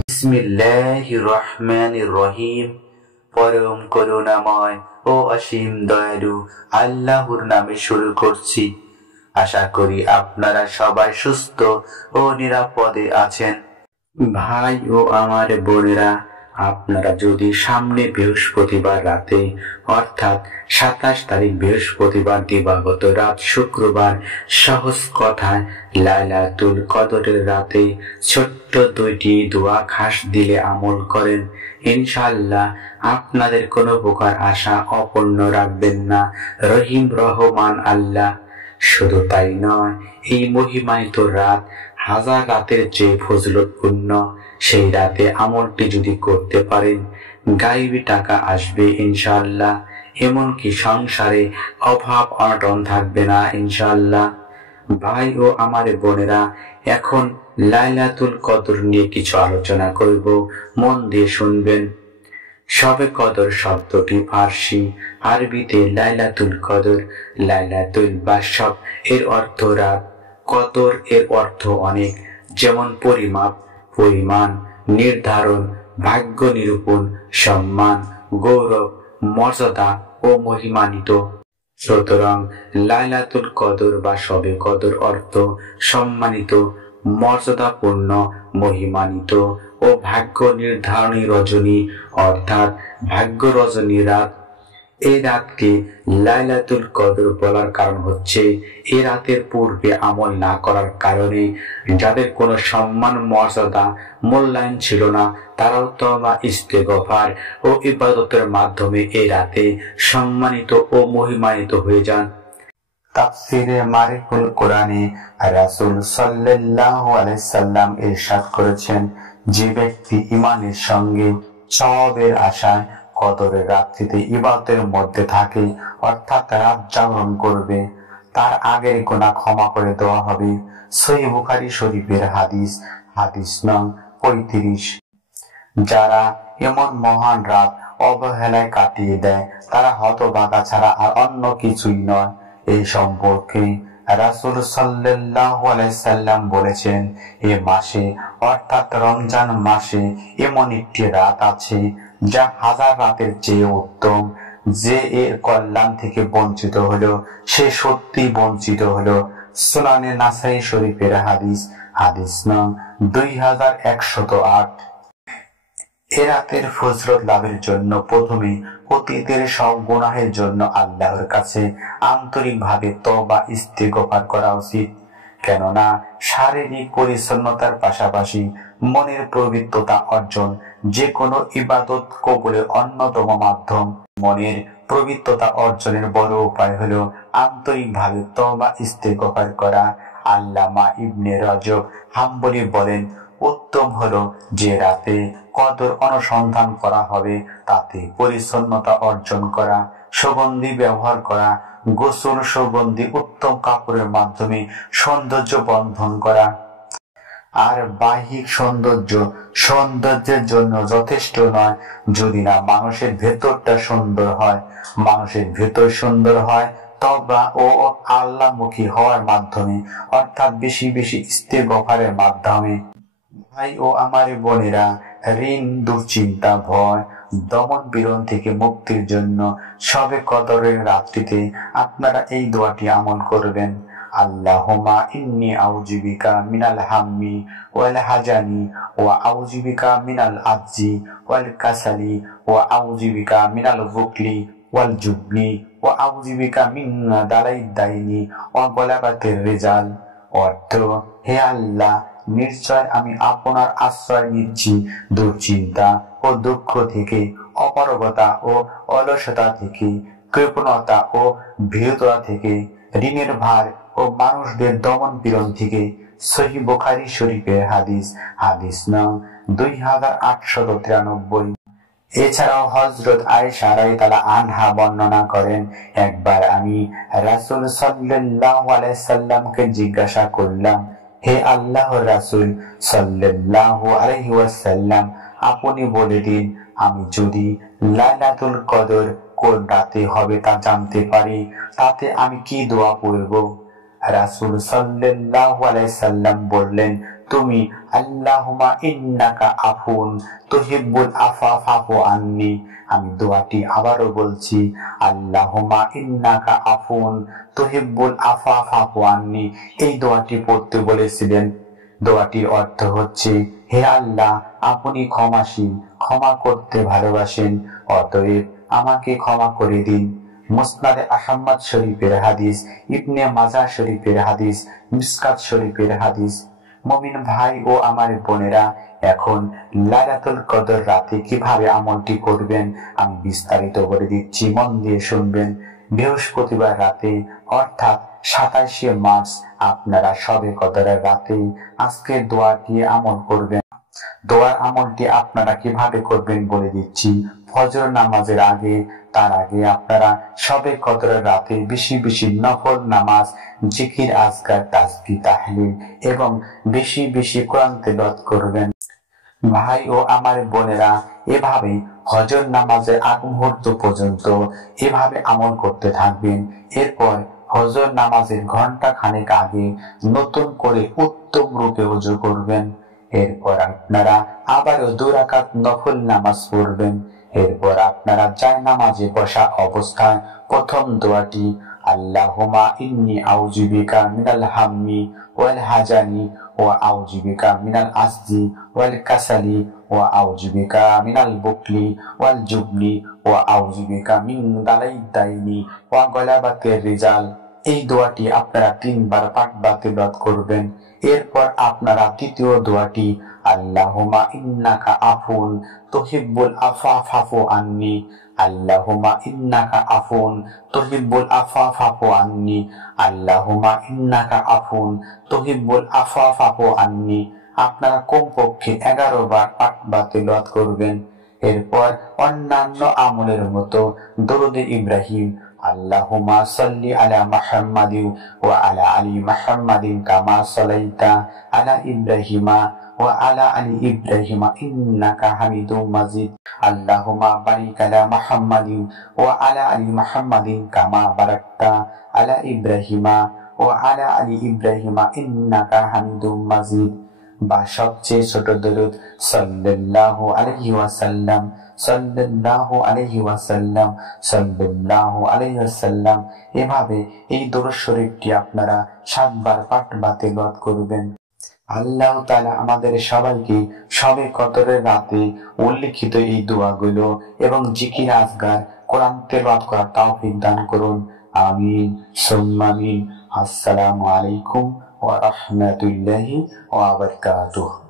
বিসমিল্লাহির রহমানির রহিম। পরম করুণাময় ও অসীম দয়ালু আল্লাহর নামে শুরু করছি। আশা করি আপনারা সবাই সুস্থ ও নিরাপদে আছেন। ভাই ও আমার বোনেরা, আপনারা যদি সামনে বৃহস্পতিবার রাতে অর্থাৎ 27 তারিখ বৃহস্পতিবার দিবাগত রাত শুক্রবার সহজ কথায় লাইলাতুল কদরের রাতে ছোট্ট 2টি দোয়া খাস দিলে আমল করেন, ইনশাআল্লাহ আপনাদের কোনো প্রকার আশা অপূর্ণ রাখবেন না রহিম রহমান আল্লাহ। শুধু তাই নয়, এই মহিমান্বিত রাত হাজার রাতের চেয়ে ফজিলতপূর্ণ। সেই রাতে আমলটি যদি করতে পারেন, গায়েবী টাকা আসবে ইনশাআল্লাহ, এমনকি সংসারে অভাব অনটন থাকবে না ইনশাআল্লাহ। ভাই ও আমার বোনেরা, এখন লাইলাতুল কদর নিয়ে কিছু আলোচনা করব, মন দিয়ে শুনবেন। শবে কদর শব্দটি ফার্সি, আরবিতে লাইলাতুল কদর, লাইলাতুল বা শব এর অর্থ রাত, কদর এর অর্থ অনেক, যেমন পরিমাপ, পরিমাণ, নির্ধারণ, ভাগ্য নিরূপণ, সম্মান, গৌরব, মর্যাদা ও মহিমান্বিত। সুতরাং লাইলাতুল কদর বা শবে কদর অর্থ সম্মানিত, মর্যাদাপূর্ণ, মহিমান্বিত ও ভাগ্য নির্ধারণী রজনী, অর্থাৎ ভাগ্য রজনী রাত। এই রাতকে লাইলাতুল কদর বলার কারণ হচ্ছে, এই রাতের পূর্বে আমল না করার কারণে যাদের কোনো সম্মান, মর্যাদা, মূল্যায়ন ছিল না, তারাও তওবা, ইস্তেগফার ও ইবাদতের মাধ্যমে এই রাতে সম্মানিত ও মহিমান্বিত হয়ে যান। তাফসীরে মারিফুল কোরআনে রাসূল সাল্লাল্লাহু আলাইহি সাল্লাম ইরশাদ করেছেন, যে ব্যক্তি ঈমানের সঙ্গে সওয়াবের আশায় কদরের রাত্রিতে ইবাদতের মধ্যে থাকে, অর্থাৎ রাত জাগরণ করবে, তার আগের গুনাহ ক্ষমা করে দেওয়া হবে। সহিহ বুখারী শরীফের হাদিস, হাদিস নং 35। যারা এমন মহান রাত অবহেলায় কাটিয়ে দেয়, তারা হতভাগা ছাড়া আর অন্য কিছুই নয়। এই সম্পর্কে রাসূল সাল্লাল্লাহু আলাইহি সাল্লাম বলেছেন, এ মাসে অর্থাৎ রমজান মাসে এমন একটি রাত আছে যা হাজার রাতের চেয়ে উত্তম। যে এর কল্যাণ থেকে বঞ্চিত হলো, সে সত্যি বঞ্চিত হলো। সুনানে নাসাই শরীফের হাদিস, হাদিস নং 2108। এ রাতের ফজলত লাভের জন্য প্রথমে অতীতের সব গুনাহের জন্য আল্লাহর কাছে আন্তরিকভাবে তওবা, ইস্তেগফার করা উচিত। কেননা শারীরিক পরিচ্ছন্নতার পাশাপাশি মনের পবিত্রতা অর্জন যে কোনো ইবাদত কবুলের অন্যতম মাধ্যম। মনের পবিত্রতা অর্জনের বড় উপায় হলো আন্তরিকভাবে তওবা, ইস্তেগফার করা। আল্লামা ইবনে রজব হাম্বলী বলেন, উত্তম হলো যে রাতে কদর অনুসন্ধান করা হবে তাতে পরিচ্ছন্নতা অর্জন করা, সুগন্ধি ব্যবহার করা, গোসল, সুগন্ধি, উত্তম কাপড়ের মাধ্যমে সৌন্দর্য বন্ধন করা। আর বাহ্যিক সৌন্দর্যের জন্য যথেষ্ট নয়, যদি না মানুষের ভেতরটা সুন্দর হয়। মানুষের ভেতর সুন্দর হয় তওবা ও আল্লাহমুখী হওয়ার মাধ্যমে, অর্থাৎ বেশি বেশি ইস্তেগফারের মাধ্যমে। ভাই ও আমার বোনেরা, ঋণ, দুশ্চিন্তা, ভয়, দমন পীড়ন থেকে মুক্তির জন্য শবে কদরের রাত্রিতে আপনারা এই দোয়াটি আমল করবেন। আল্লাহুম্মা ইন্নী আউযু বিকা মিনাল হাম্মি ওয়াল হাজানি ওয়া আউযু বিকা মিনাল আজজি ওয়াল কাসালি ওয়া আউযু বিকা মিনাল বুকলি ওয়াল জুবনি ওয়া আউযু বিকা মিন দালাইদ দাইনি ওয়া গলাবাতির রিজাল। অর্থ, হে আল্লাহ, নিশ্চয় আমি আপনার আশ্রয় নিচ্ছি দুশ্চিন্তা ও দুঃখ থেকে, অপারগতা ও অলসতা থেকে, কৃপণতা ও ভীরুতা থেকে, ঋণের ভার ও মানুষদের দমন পীড়ন থেকে। সহিহ বুখারী শরীফের হাদিস, হাদিস নং 2893। এছাড়াও হযরত আয়েশা রাদিয়াল্লাহু আনহা বর্ণনা করেন, একবার আমি রাসূল সাল্লাল্লাহু আলাইহি সাল্লামকে জিজ্ঞাসা করলাম, হে আল্লাহর রাসূল সাল্লাল্লাহু আলাইহি ওয়াসাল্লাম, আপনি বলে দিন, আমি যদি লাইলাতুল কদর কোন রাতে হবে তা জানতে পারি, তাতে আমি কি দোয়া পড়ব? রাসূল সাল্লাল্লাহু আলাইহি সাল্লাম বললেন, তুমি আল্লাহুম্মা ইন্নাকা আফুন তুহিব্বুল আফা ফাফু আন্নি। আমি দোয়াটি আবারও বলছি, আল্লাহুম্মা ইন্নাকা আফুন তুহিব্বুল আফা ফাফু আন্নি। এই দোয়াটি পড়তে বলেছিলেন। দোয়াটির অর্থ হচ্ছে, হে আল্লাহ, আপনি ক্ষমাশীল, ক্ষমা করতে ভালোবাসেন, অতএব আমাকে ক্ষমা করে দিন। মুসনাদে আহমদ শরীফের হাদিস, ইবনে মাজাহ শরীফের হাদিস, মিশকাত শরীফের হাদিস। মুমিন ভাই ও আমার বোনেরা, এখন লাইলাতুল কদর রাতে কিভাবে আমলটি করবেন আমি বিস্তারিত বলে দিচ্ছি, মন দিয়ে শুনবেন। বৃহস্পতিবার রাতে অর্থাৎ 27শে মার্চ আপনারা শবে কদরের রাতে আজকের দোয়াটি আমল করবেন। দোয়ার আমলটি আপনারা কিভাবে করবেন বলে দিচ্ছি। ফজর নামাজের আগে, তার আগে আপনারা শবে কদরের রাতে বেশি বেশি নফল নামাজ, জিকির, আজকার, তাসবিহ, তাহলিল এবং বেশি বেশি কোরআন তেলাওয়াত করবেন। ভাই ও আমার বোনেরা, এভাবে ফজর নামাজের আগ মুহূর্ত পর্যন্ত এভাবে আমল করতে থাকবেন। এরপর ফজর নামাজের ঘন্টা খানেক আগে নতুন করে উত্তম রূপে ওযু করবেন। এরপর আপনারা আবারও 2 রাকাত নফল নামাজ পড়বেন। এরপর আপনারা জায়নামাজে বসা অবস্থায় প্রথম দোয়াটি, আল্লাহুম্মা ইন্নী আউযু বিকা মিনাল হাম্মি ওয়াল হাজানি ওয়া আউযু বিকা মিনাল আজজি ওয়াল কাসালি ওয়া আউযু বিকা মিনাল বুকলি ওয়াল জুবনি ওয়া আউযু বিকা মিন দালাইদ দাইনি ওয়া গলাবাতির রিজাল। এই দোয়াটি আপনারা 3 বার পাঠ বা তিলাওয়াত করবেন। এরপর আপনারা তৃতীয় দোয়াটি, আল্লাহুম্মা ইন্নাকা আফুন তুহিব্বুল আফা ফাফু আন্নি, আল্লাহুম্মা ইন্নাকা আফুন তুহিব্বুল আফা ফাফু আন্নি, আল্লাহুম্মা ইন্নাকা আফুন তুহিব্বুল আফা ফাফু আন্নি। আপনারা কমপক্ষে 11 বার পাঠ বা তিলাওয়াত করবেন। এরপর অন্যান্য আমলের মতো দরুদে ইব্রাহিম, আল্লাহুম্মা সাল্লি আলা মুহাম্মাদিন ওয়া আলা আলি মুহাম্মাদিন কামা সাল্লাইতা আলা ইব্রাহিমা ওয়া আলা আলি ইব্রাহিমা ইন্নাকা হামিদুম মাজিদ, আল্লাহুম্মা বারিক আলা মুহাম্মাদিন ওয়া আলা আলি মুহাম্মাদিন কামা বারাকতা আলা ইব্রাহিমা ওয়া আলা আলি ইব্রাহিমা ইন্নাকা হামিদুম মাজিদ। বা সবচেয়ে ছোট দরুদ, সাল্লাল্লাহু আলাইহি ওয়াসাল্লাম, সাল্লাল্লাহু আলাইহি ওয়াসাল্লাম, সাল্লাল্লাহু আলাইহি ওয়াসাল্লাম। এভাবে এই দরুদ শরীফটি আপনারা 7 বার পাঠ বা তিলাওয়াত করবেন। আল্লাহ তাআলা আমাদের সবাইকে শবে কদরের রাতে উল্লিখিত এই দোয়াগুলো এবং জিকির, আজকার, কোরআন তেলাওয়াত করার তৌফিক দান করুন। আমিন সুম্মা আমিন। আসসালামু আলাইকুম ওয়া রাহমাতুল্লাহি ওয়া বারাকাতুহু।